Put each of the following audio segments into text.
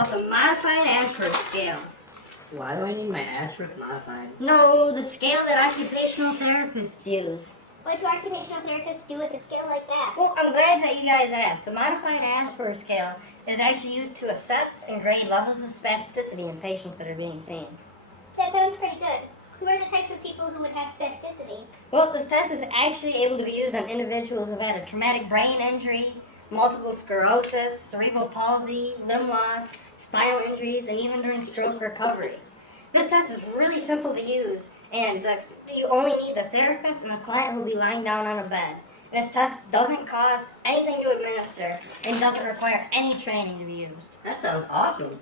called the Modified Ashworth Scale. Why do I need my Ashworth modified? No, the scale that occupational therapists use. What do occupational therapists do with a scale like that? Well, I'm glad that you guys asked. The Modified Ashworth Scale is actually used to assess and grade levels of spasticity in patients that are being seen. That sounds pretty good. Who are the types of people who would have spasticity? Well, this test is actually able to be used on individuals who have had a traumatic brain injury, multiple sclerosis, cerebral palsy, limb loss, spinal injuries, and even during stroke recovery. This test is really simple to use, and you only need the therapist and the client who will be lying down on a bed. This test doesn't cost anything to administer and doesn't require any training to be used. That sounds awesome.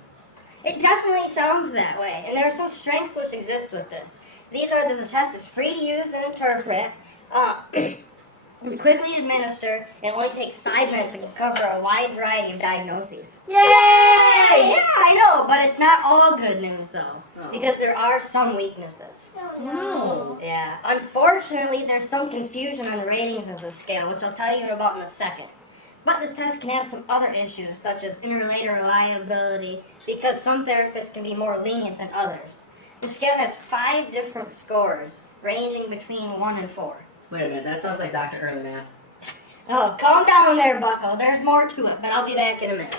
It definitely sounds that way, and there are some strengths which exist with this. These are that the test is free to use and interpret, quickly administer, and only takes 5 minutes and can cover a wide variety of diagnoses. Yay! Yeah, I know, but it's not all good news though, because there are some weaknesses. Oh no. Yeah, unfortunately, there's some confusion on the ratings of the scale, which I'll tell you about in a second. But this test can have some other issues, such as interrelated reliability, because some therapists can be more lenient than others. The scale has 5 different scores, ranging between 1 and 4. Wait a minute, that sounds like Dr. Early Math. Oh, calm down there, bucko. There's more to it, but I'll be back in a minute.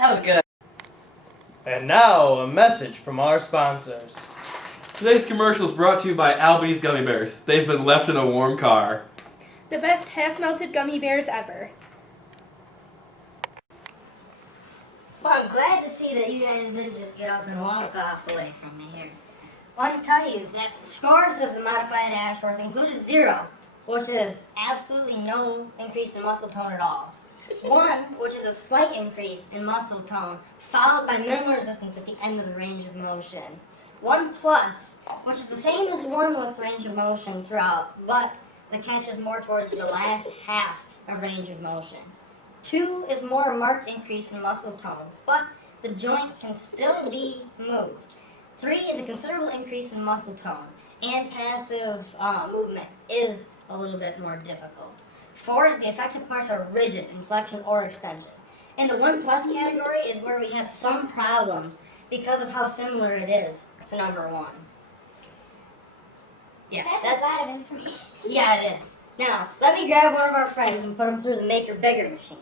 That was good. And now, a message from our sponsors. Today's commercial is brought to you by Albanese Gummy Bears. They've been left in a warm car. The best half-melted gummy bears ever. Well, I'm glad to see that you guys didn't just get up and walk off away from me here. I want to tell you that scores of the Modified Ashworth include a 0, which is absolutely no increase in muscle tone at all. 1, which is a slight increase in muscle tone, followed by minimal resistance at the end of the range of motion. 1 plus, which is the same as 1 with range of motion throughout, but the catch is more towards the last half of range of motion. 2 is more marked increase in muscle tone, but the joint can still be moved. 3 is a considerable increase in muscle tone, and passive movement is a little bit more difficult. 4 is the affected parts are rigid in flexion or extension. And the 1 plus category is where we have some problems because of how similar it is to number 1. Yeah, That's a lot of information. yeah, it is. Now, let me grab one of our friends and put him through the Make or Bigger machine.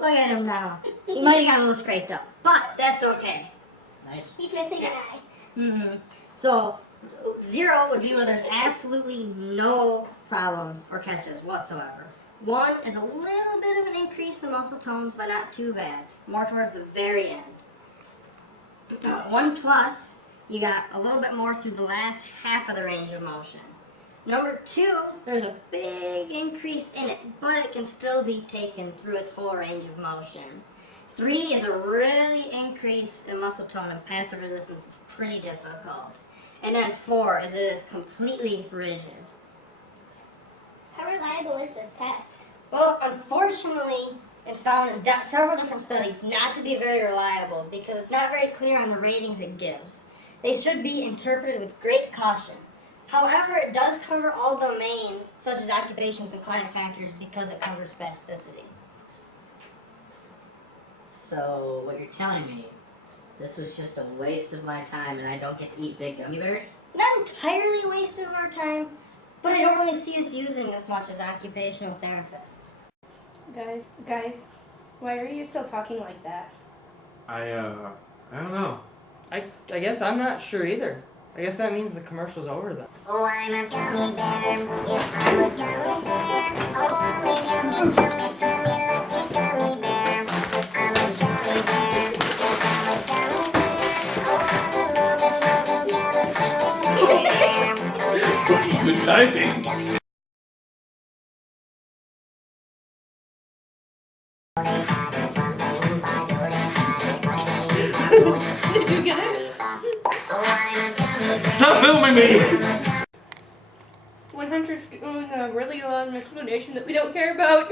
Look at him now. He might have gotten a little scraped up, but that's okay. Nice. He's missing an eye. Mm-hmm. So, 0 would be where there's absolutely no problems or catches whatsoever. 1 is a little bit of an increase in muscle tone, but not too bad. More towards the very end. 1 plus, you got a little bit more through the last half of the range of motion. Number 2, there's a big increase in it, but it can still be taken through its whole range of motion. 3 is a really increase in muscle tone, and passive resistance is pretty difficult. And then 4 is it is completely rigid. How reliable is this test? Well, unfortunately, it's found in several different studies not to be very reliable because it's not very clear on the ratings it gives. They should be interpreted with great caution. However, it does cover all domains, such as occupations and client factors, because it covers spasticity. So, what you're telling me, this was just a waste of my time and I don't get to eat big gummy bears? Not entirely a waste of our time, but I don't really see us using this much as occupational therapists. Guys, why are you still talking like that? I don't know. I guess I'm not sure either. I guess that means the commercial's over then. Oh, I'm a gummy bear. Yes, I'm a gummy bear. Oh, I'm a yummy, yummy, funny, lucky gummy bear. I'm a gummy bear. Yes, I'm a gummy bear. Oh, I'm a loving, yummy bear. Good timing. Did you get it? Stop filming me! 100's doing a really long explanation that we don't care about.